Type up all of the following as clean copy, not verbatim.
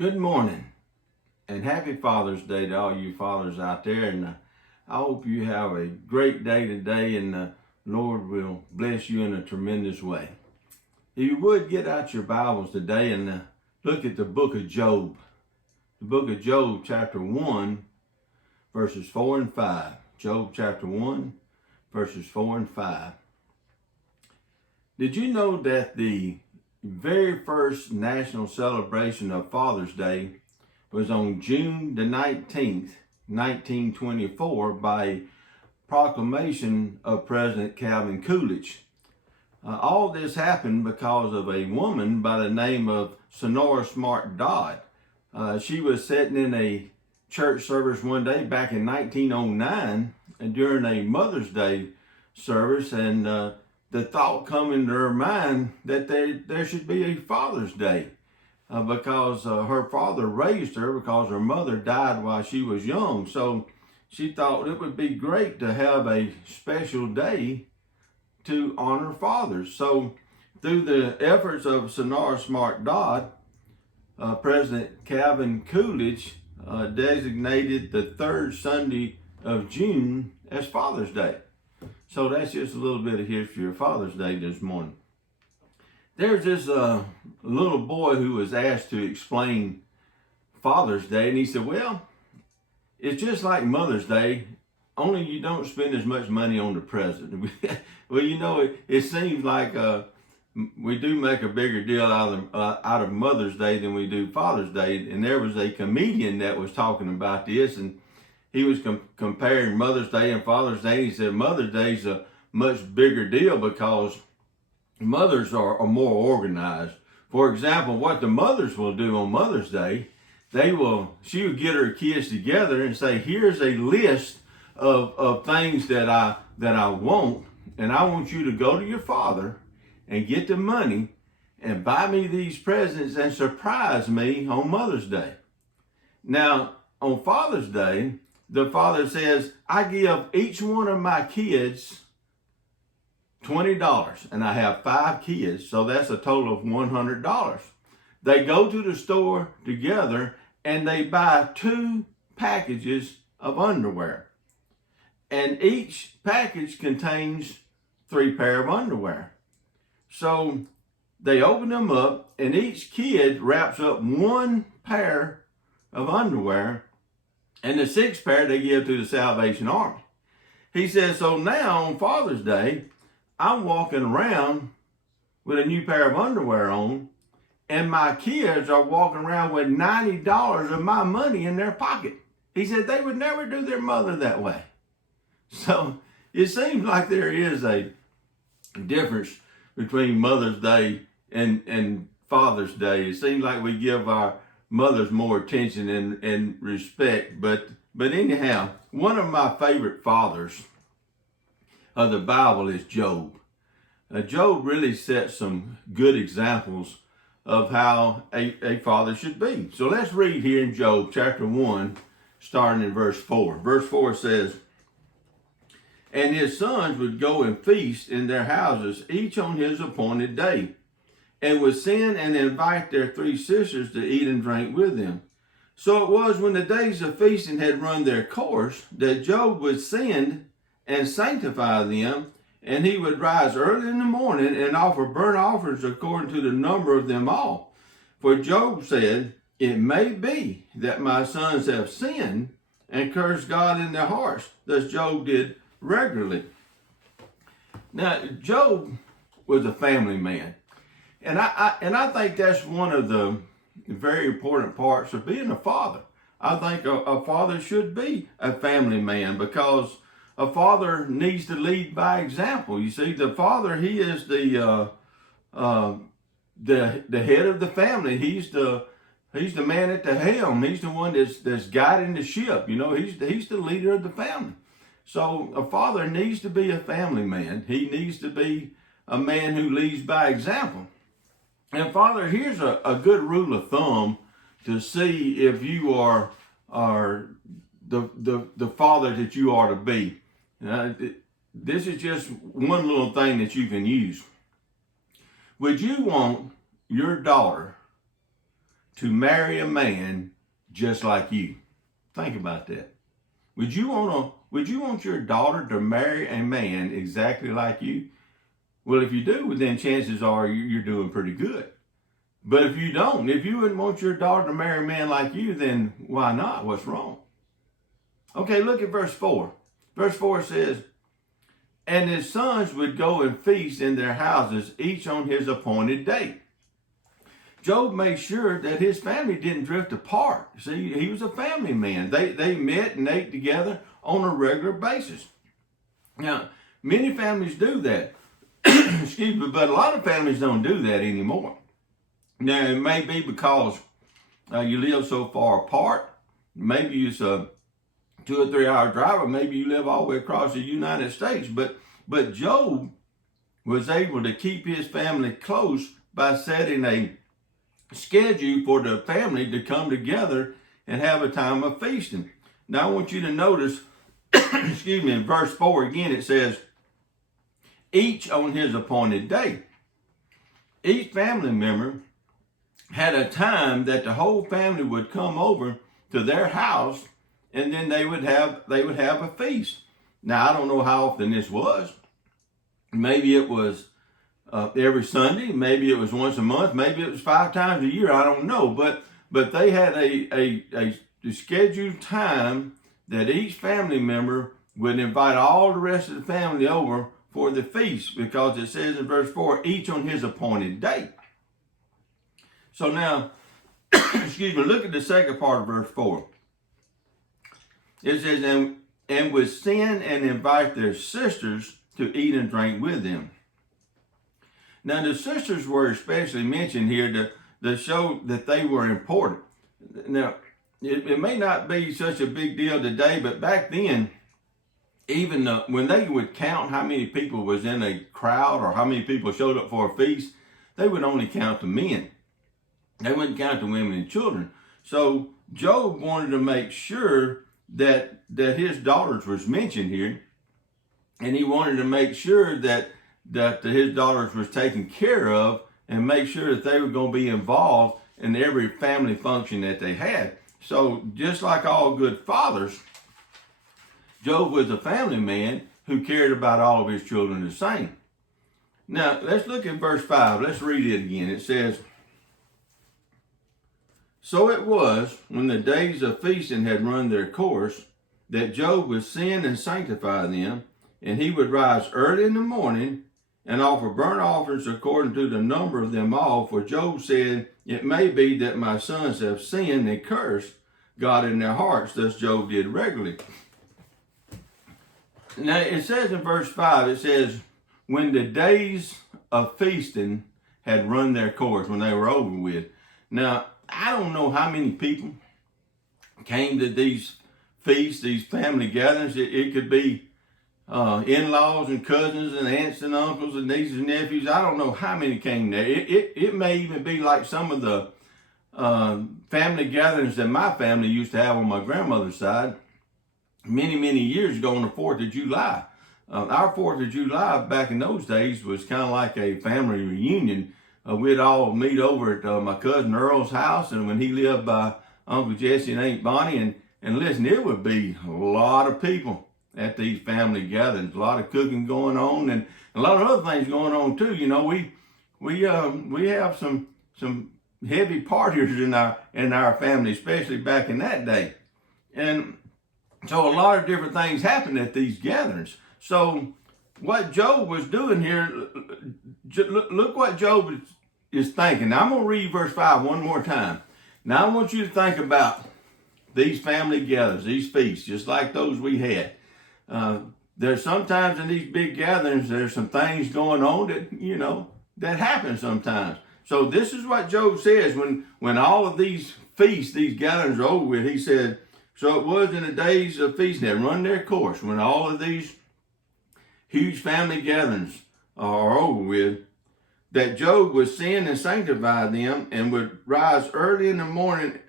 Good morning and happy Father's Day to all you fathers out there. And I hope you have a great day today and the Lord will bless you in a tremendous way. If you would get out your Bibles today and look at the book of Job. The book of Job, chapter 1, verses 4 and 5. Job chapter 1, verses 4 and 5. Did you know that the very first national celebration of Father's Day was on June the 19th, 1924 by proclamation of President Calvin Coolidge. All this happened because of a woman by the name of Sonora Smart Dodd. She was sitting in a church service one day back in 1909 and during a Mother's Day service, and the thought come into her mind that there should be a Father's Day because her father raised her because her mother died while she was young. So she thought it would be great to have a special day to honor fathers. So through the efforts of Sonora Smart Dodd, President Calvin Coolidge designated the third Sunday of June as Father's Day. So that's just a little bit of history of Father's Day this morning. There's this little boy who was asked to explain Father's Day, and he said, well, it's just like Mother's Day, only you don't spend as much money on the present. Well, you know, it seems like we do make a bigger deal out of Mother's Day than we do Father's Day. And there was a comedian that was talking about this, and he was comparing Mother's Day and Father's Day. He said Mother's Day is a much bigger deal because mothers are more organized. For example, what the mothers will do on Mother's Day, she will get her kids together and say, here's a list of things that I want, and I want you to go to your father and get the money and buy me these presents and surprise me on Mother's Day. Now, on Father's Day, the father says, I give each one of my kids $20, and I have 5 kids, so that's a total of $100. They go to the store together and they buy 2 packages of underwear, and each package contains 3 pair of underwear. So they open them up and each kid wraps up 1 pair of underwear, and the 6th pair they give to the Salvation Army. He says, so now on Father's Day, I'm walking around with a new pair of underwear on, and my kids are walking around with $90 of my money in their pocket. He said they would never do their mother that way. So it seems like there is a difference between Mother's Day and Father's Day. It seems like we give our mothers more attention and respect. But anyhow, one of my favorite fathers of the Bible is Job. Job really sets some good examples of how a father should be. So let's read here in Job chapter 1, starting in verse 4. Verse 4 says, and his sons would go and feast in their houses, each on his appointed day, and would send and invite their 3 sisters to eat and drink with them. So it was when the days of feasting had run their course that Job would send and sanctify them, and he would rise early in the morning and offer burnt offerings according to the number of them all. For Job said, it may be that my sons have sinned and cursed God in their hearts. Thus Job did regularly. Now, Job was a family man. And I think that's one of the very important parts of being a father. I think a father should be a family man because a father needs to lead by example. You see, the father, he is the head of the family. He's the man at the helm. He's the one that's guiding the ship. You know, he's the leader of the family. So a father needs to be a family man. He needs to be a man who leads by example. And Father, here's a good rule of thumb to see if you are the father that you are to be. This is just one little thing that you can use. Would you want your daughter to marry a man just like you. Think about that. Would you want your daughter to marry a man exactly like you? Well, if you do, then chances are you're doing pretty good. But if you don't, if you wouldn't want your daughter to marry a man like you, then why not? What's wrong? Okay, look at verse 4. Verse 4 says, and his sons would go and feast in their houses, each on his appointed day. Job made sure that his family didn't drift apart. See, he was a family man. They met and ate together on a regular basis. Now, many families do that. Excuse me, but a lot of families don't do that anymore. Now, it may be because you live so far apart. Maybe it's a 2 or 3 hour drive, or maybe you live all the way across the United States. But Job was able to keep his family close by setting a schedule for the family to come together and have a time of feasting. Now, I want you to notice, excuse me, in verse 4 again, it says, each on his appointed day. Each family member had a time that the whole family would come over to their house, and then they would have a feast. Now, I don't know how often this was. Maybe it was every Sunday, maybe it was once a month, maybe it was 5 times a year. I don't know, but they had a scheduled time that each family member would invite all the rest of the family over for the feast, because it says in verse 4, each on his appointed day. So now, excuse me, look at the second part of verse 4. It says, and would send and invite their sisters to eat and drink with them. Now, the sisters were especially mentioned here to show that they were important. Now, it may not be such a big deal today, but back then, even when they would count how many people was in a crowd or how many people showed up for a feast, they would only count the men. They wouldn't count the women and children. So Job wanted to make sure that his daughters was mentioned here, and he wanted to make sure that his daughters was taken care of, and make sure that they were going to be involved in every family function that they had. So just like all good fathers, Job was a family man who cared about all of his children the same. Now, let's look at verse 5. Let's read it again. It says, so it was, when the days of feasting had run their course, that Job would sin and sanctify them, and he would rise early in the morning and offer burnt offerings according to the number of them all. For Job said, it may be that my sons have sinned and cursed God in their hearts. Thus Job did regularly. Now, it says in verse 5, it says, when the days of feasting had run their course, when they were over with. Now, I don't know how many people came to these feasts, these family gatherings. It could be in-laws and cousins and aunts and uncles and nieces and nephews. I don't know how many came there. It may even be like some of the family gatherings that my family used to have on my grandmother's side many years ago on the 4th of July. Our 4th of July back in those days was kind of like a family reunion. We'd all meet over at my cousin Earl's house, and when he lived by Uncle Jesse and Aunt Bonnie, and listen, it would be a lot of people at these family gatherings, a lot of cooking going on, and a lot of other things going on too. You know, we have some heavy partiers in our family, especially back in that day, and so a lot of different things happened at these gatherings. So what Job was doing here, look what Job is thinking. Now, I'm going to read verse 5 one more time. Now, I want you to think about these family gatherings, these feasts, just like those we had. There's sometimes in these big gatherings, there's some things going on that happen sometimes. So this is what Job says when all of these feasts, these gatherings are over with. He said, so it was in the days of feasting that run their course, when all of these huge family gatherings are over with, that Job would sin and sanctify them, and would rise early in the morning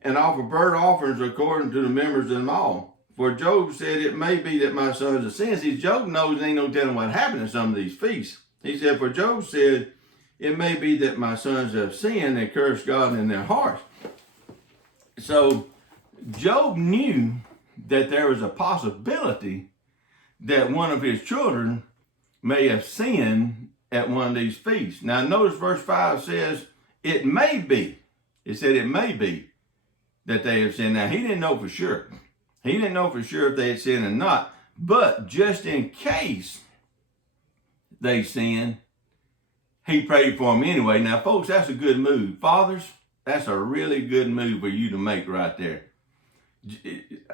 and offer burnt offerings according to the members of them all. For Job said, it may be that my sons have sinned. See, Job knows there ain't no telling what happened in some of these feasts. He said, for Job said, It may be that my sons have sinned and cursed God in their hearts. So Job knew that there was a possibility that one of his children may have sinned at one of these feasts. Now notice verse 5 says, it may be. It said it may be that they have sinned. Now he didn't know for sure. He didn't know for sure if they had sinned or not. But just in case they sinned, he prayed for them anyway. Now folks, that's a good move. Fathers, that's a really good move for you to make right there.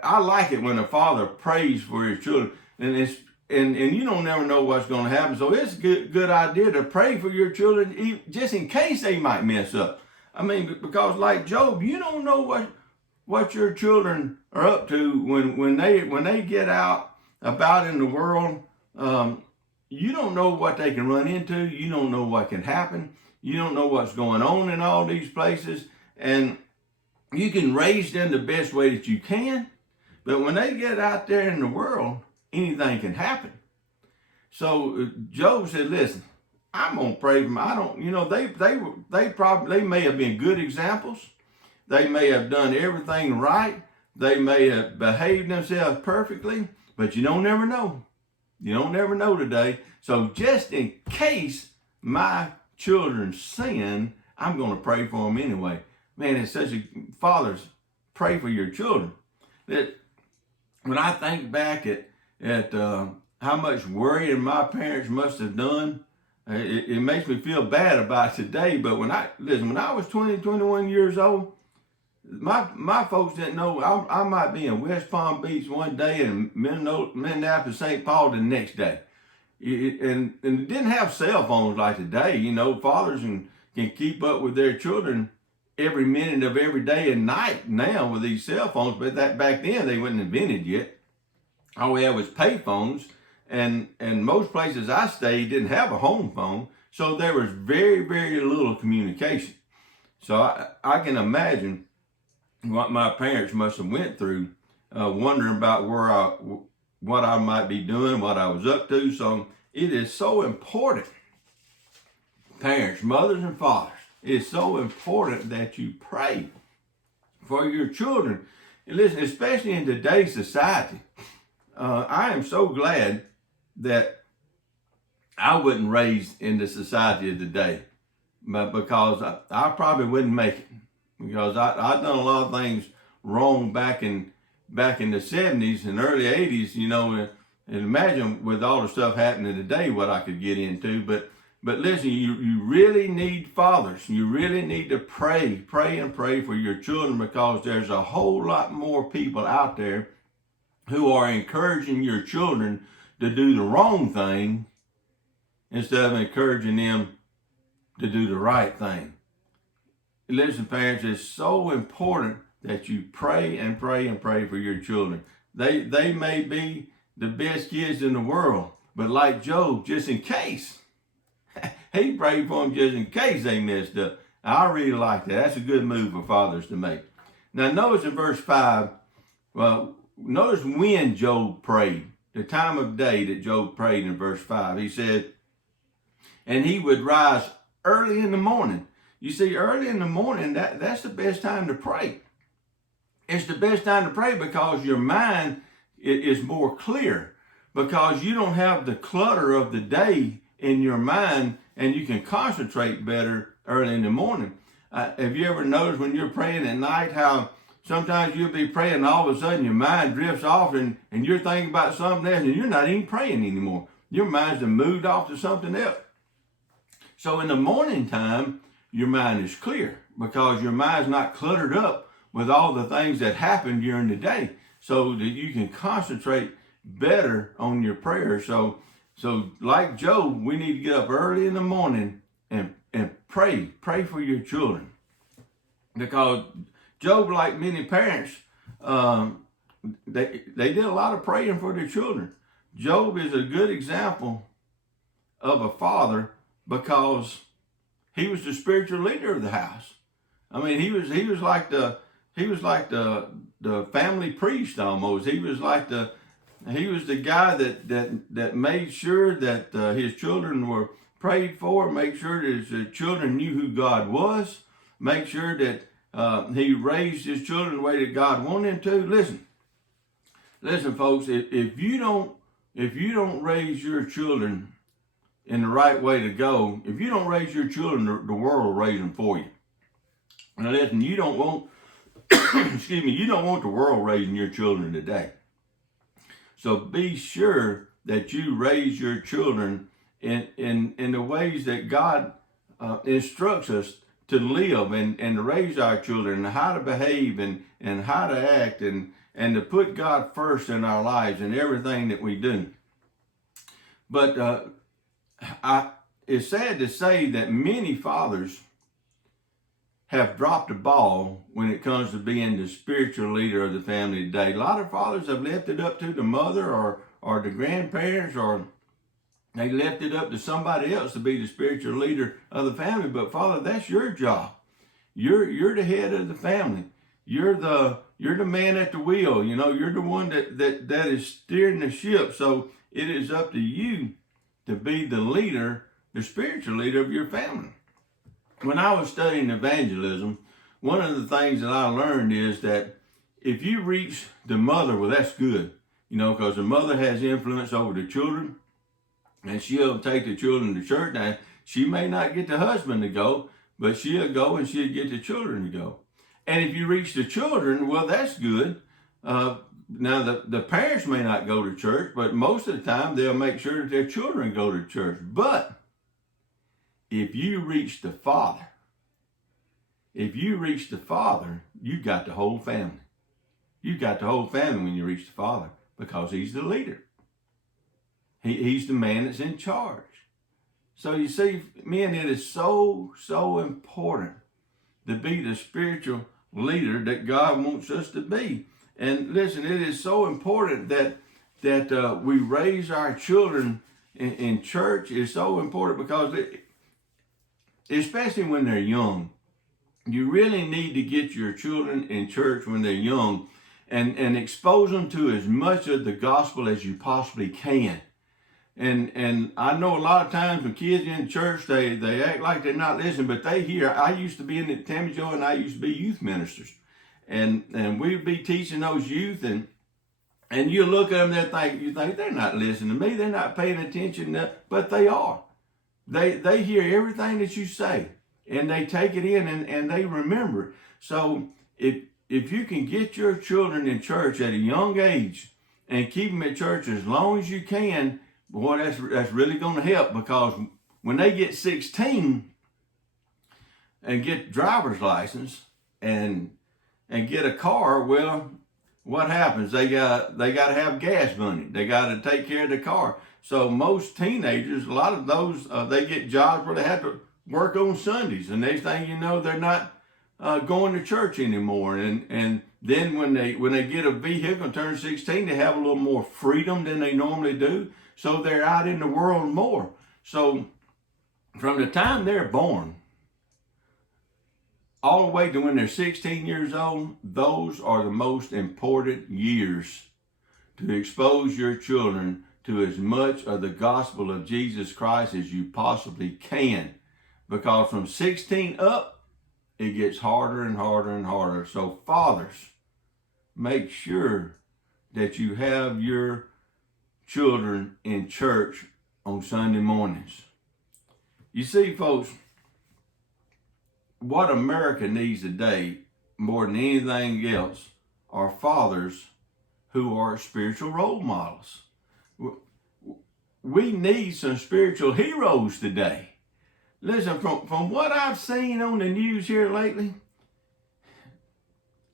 I like it when a father prays for his children, and you don't never know what's going to happen. So it's a good idea to pray for your children, just in case they might mess up. I mean, because like Job, you don't know what your children are up to when they get out about in the world. You don't know what they can run into. You don't know what can happen. You don't know what's going on in all these places, and you can raise them the best way that you can, but when they get out there in the world, anything can happen. So Job said, listen, I'm going to pray for them. I don't, they may have been good examples. They may have done everything right. They may have behaved themselves perfectly, but you don't never know. You don't never know today. So just in case my children sin, I'm going to pray for them anyway. Man, it's such a, fathers, pray for your children. That when I think back at how much worrying my parents must have done, it makes me feel bad about today. But when I was 20, 21 years old, my folks didn't know I might be in West Palm Beach one day and Minneapolis, St. Paul the next day. And it didn't have cell phones like today. Fathers can keep up with their children every minute of every day and night now with these cell phones, but that back then they weren't invented yet. All we had was pay phones, and most places I stayed didn't have a home phone, so there was very, very little communication. So I can imagine what my parents must have went through, wondering about what I might be doing, what I was up to. So it is so important, parents, mothers and fathers, it's so important that you pray for your children. And listen, especially in today's society, I am so glad that I wasn't raised in the society of today, but because I probably wouldn't make it, because I've done a lot of things wrong back in the 70s and early 80s, and imagine with all the stuff happening today what I could get into. But listen, you really need fathers. You really need to pray for your children, because there's a whole lot more people out there who are encouraging your children to do the wrong thing instead of encouraging them to do the right thing. Listen, parents, it's so important that you pray for your children. They may be the best kids in the world, but like Job, just in case, he prayed for them just in case they messed up. I really like that. That's a good move for fathers to make. Now notice in verse 5, notice when Job prayed, the time of day that Job prayed in verse 5. He said, and he would rise early in the morning. You see, early in the morning, that's the best time to pray. It's the best time to pray because your mind is more clear, because you don't have the clutter of the day in your mind, and you can concentrate better early in the morning. Have you ever noticed when you're praying at night how sometimes you'll be praying and all of a sudden your mind drifts off and you're thinking about something else and you're not even praying anymore. Your mind's moved off to something else. So in the morning time, your mind is clear because your mind's not cluttered up with all the things that happen during the day, so that you can concentrate better on your prayer. So like Job, we need to get up early in the morning and pray for your children, because Job, like many parents, they did a lot of praying for their children. Job is a good example of a father because he was the spiritual leader of the house. I mean, he was like the family priest almost. He was the guy that made sure that his children were prayed for. Make sure that his children knew who God was. Make sure that he raised his children the way that God wanted him to. Listen, folks. If you don't raise your children in the right way to go, if you don't raise your children, the world will raise them for you. Now, listen. You don't want, excuse me. You don't want the world raising your children today. So be sure that you raise your children in the ways that God instructs us to live and to raise our children, and how to behave and how to act and to put God first in our lives and everything that we do. But it's sad to say that many fathers have dropped the ball when it comes to being the spiritual leader of the family today. A lot of fathers have left it up to the mother or the grandparents, or they left it up to somebody else to be the spiritual leader of the family. But Father, that's your job. You're the head of the family. You're the man at the wheel. You know, you're the one that is steering the ship. So it is up to you to be the leader, the spiritual leader of your family. When I was studying evangelism, one of the things that I learned is that if you reach the mother, well, that's good, you know, because the mother has influence over the children, and she'll take the children to church. Now, she may not get the husband to go, but she'll go and she'll get the children to go. And if you reach the children, well, that's good. Now, the parents may not go to church, but most of the time they'll make sure that their children go to church. But if you reach the Father, you've got the whole family. You've got the whole family when you reach the Father, because he's the leader. He's the man that's in charge. So you see, men, it is so important to be the spiritual leader that God wants us to be. And listen, it is so important that we raise our children in church. It's so important because especially when they're young, you really need to get your children in church when they're young and expose them to as much of the gospel as you possibly can. And I know a lot of times when kids in church, they act like they're not listening, but they hear. I used to be in the Tammy Jo, and I used to be youth ministers. And we'd be teaching those youth, and you look at them, you think they're not listening to me, they're not paying attention, but they are. They hear everything that you say, and they take it in and they remember. So if you can get your children in church at a young age and keep them at church as long as you can, boy, that's really going to help, because when they get 16 and get driver's license and get a car, well, what happens? They got to have gas money. They got to take care of the car. So most teenagers, a lot of those, they get jobs where they have to work on Sundays, and next thing you know, they're not going to church anymore. And then when they get a vehicle and turn 16, they have a little more freedom than they normally do. So they're out in the world more. So from the time they're born all the way to when they're 16 years old, those are the most important years to expose your children to as much of the gospel of Jesus Christ as you possibly can. Because from 16 up, it gets harder and harder and harder. So fathers, make sure that you have your children in church on Sunday mornings. You see, folks, what America needs today more than anything else are fathers who are spiritual role models. We need some spiritual heroes today. Listen, from what I've seen on the news here lately,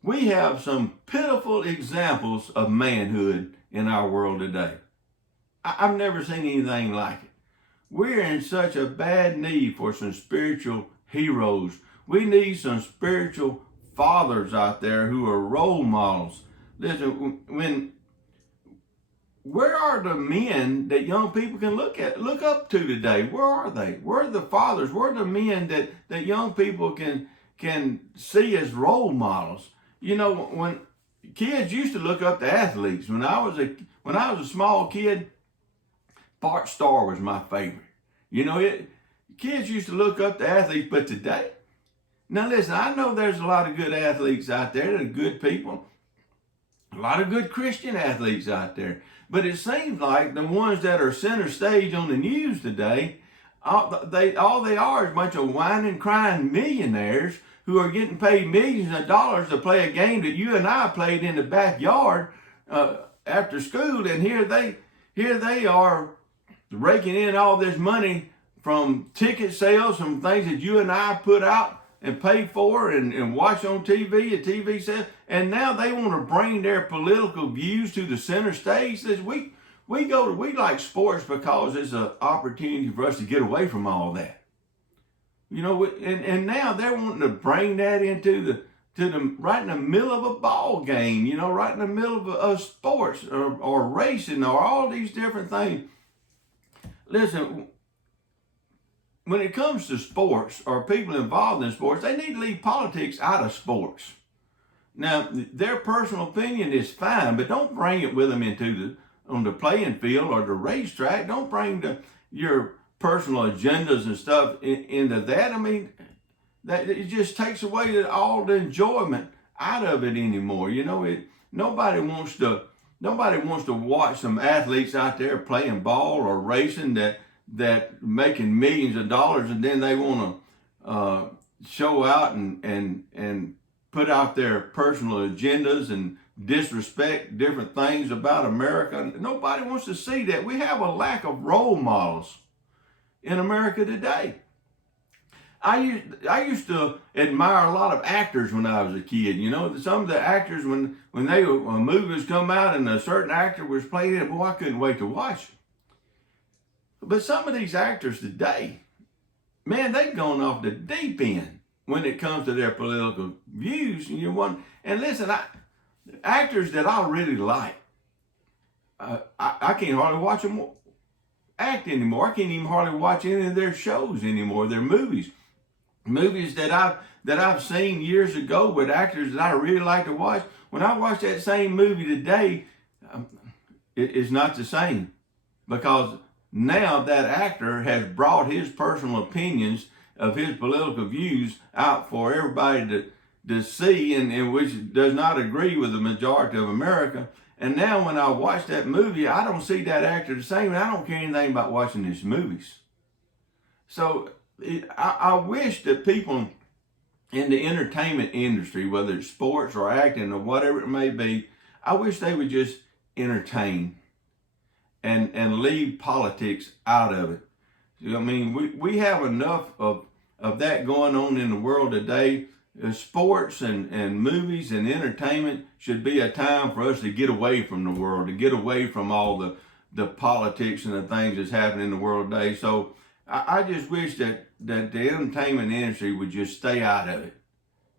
we have some pitiful examples of manhood in our world today. I've never seen anything like it. We're in such a bad need for some spiritual heroes. We need some spiritual fathers out there who are role models. Listen, where are the men that young people can look up to today? Where are they? Where are the fathers? Where are the men that young people can see as role models? You know, when kids used to look up to athletes. When I was a small kid, Bart Starr was my favorite. You know, kids used to look up to athletes, but today, now listen, I know there's a lot of good athletes out there that are good people, a lot of good Christian athletes out there. But it seems like the ones that are center stage on the news today, all they are is a bunch of whining, crying millionaires who are getting paid millions of dollars to play a game that you and I played in the backyard after school, and here they are raking in all this money from ticket sales, from things that you and I put out and pay for and watch on TV, a TV set, and now they want to bring their political views to the center stage. We like sports because it's an opportunity for us to get away from all that. You know, and now they're wanting to bring that into the right in the middle of a ball game, you know, right in the middle of sports or racing or all these different things. Listen, when it comes to sports or people involved in sports, they need to leave politics out of sports. Now, their personal opinion is fine, but don't bring it with them on the playing field or the racetrack. Don't bring your personal agendas and stuff into that. I mean, that it just takes away all the enjoyment out of it anymore. You know, nobody wants to watch some athletes out there playing ball or racing that making millions of dollars, and then they want to show out and put out their personal agendas and disrespect different things about America. Nobody wants to see that. We have a lack of role models in America today. I used to admire a lot of actors when I was a kid. You know, some of the actors, when movies come out and a certain actor was playing it, boy, I couldn't wait to watch it. But some of these actors today, man, they've gone off the deep end when it comes to their political views. And listen, actors that I really like, I can't hardly watch them act anymore. I can't even hardly watch any of their shows anymore, their movies. Movies that I've seen years ago with actors that I really like to watch. When I watch that same movie today, it's not the same, because now that actor has brought his personal opinions of his political views out for everybody to see, and which does not agree with the majority of America. And now when I watch that movie, I don't see that actor the same, and I don't care anything about watching his movies. So I wish that people in the entertainment industry, whether it's sports or acting or whatever it may be, I wish they would just entertain and leave politics out of it. I mean, we have enough of that going on in the world today. Sports and movies and entertainment should be a time for us to get away from the world, to get away from all the politics and the things that's happening in the world today. So I just wish that the entertainment industry would just stay out of it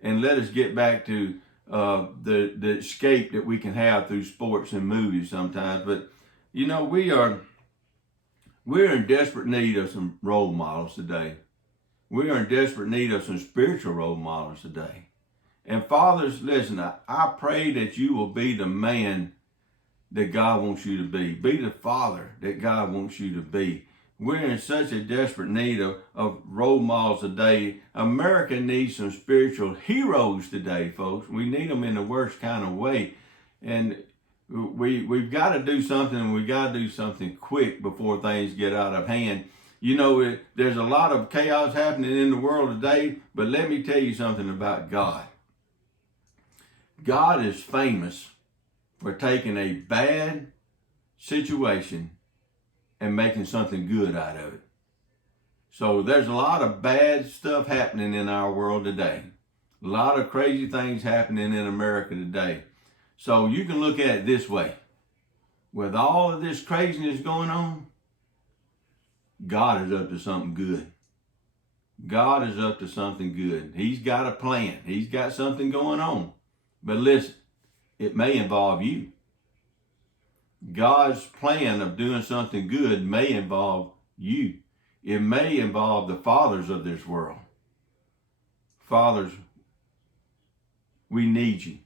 and let us get back to the escape that we can have through sports and movies sometimes. But you know, we're in desperate need of some role models today. We are in desperate need of some spiritual role models today. And fathers, listen, I pray that you will be the man that God wants you to be. Be the father that God wants you to be. We're in such a desperate need of role models today. America needs some spiritual heroes today, folks. We need them in the worst kind of way. And we've got to do something, and we've got to do something quick before things get out of hand. You know, there's a lot of chaos happening in the world today, but let me tell you something about God. God is famous for taking a bad situation and making something good out of it. So there's a lot of bad stuff happening in our world today. A lot of crazy things happening in America today. So you can look at it this way. With all of this craziness going on, God is up to something good. God is up to something good. He's got a plan. He's got something going on. But listen, it may involve you. God's plan of doing something good may involve you. It may involve the fathers of this world. Fathers, we need you.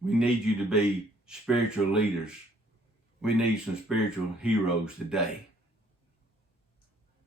We need you to be spiritual leaders. We need some spiritual heroes today.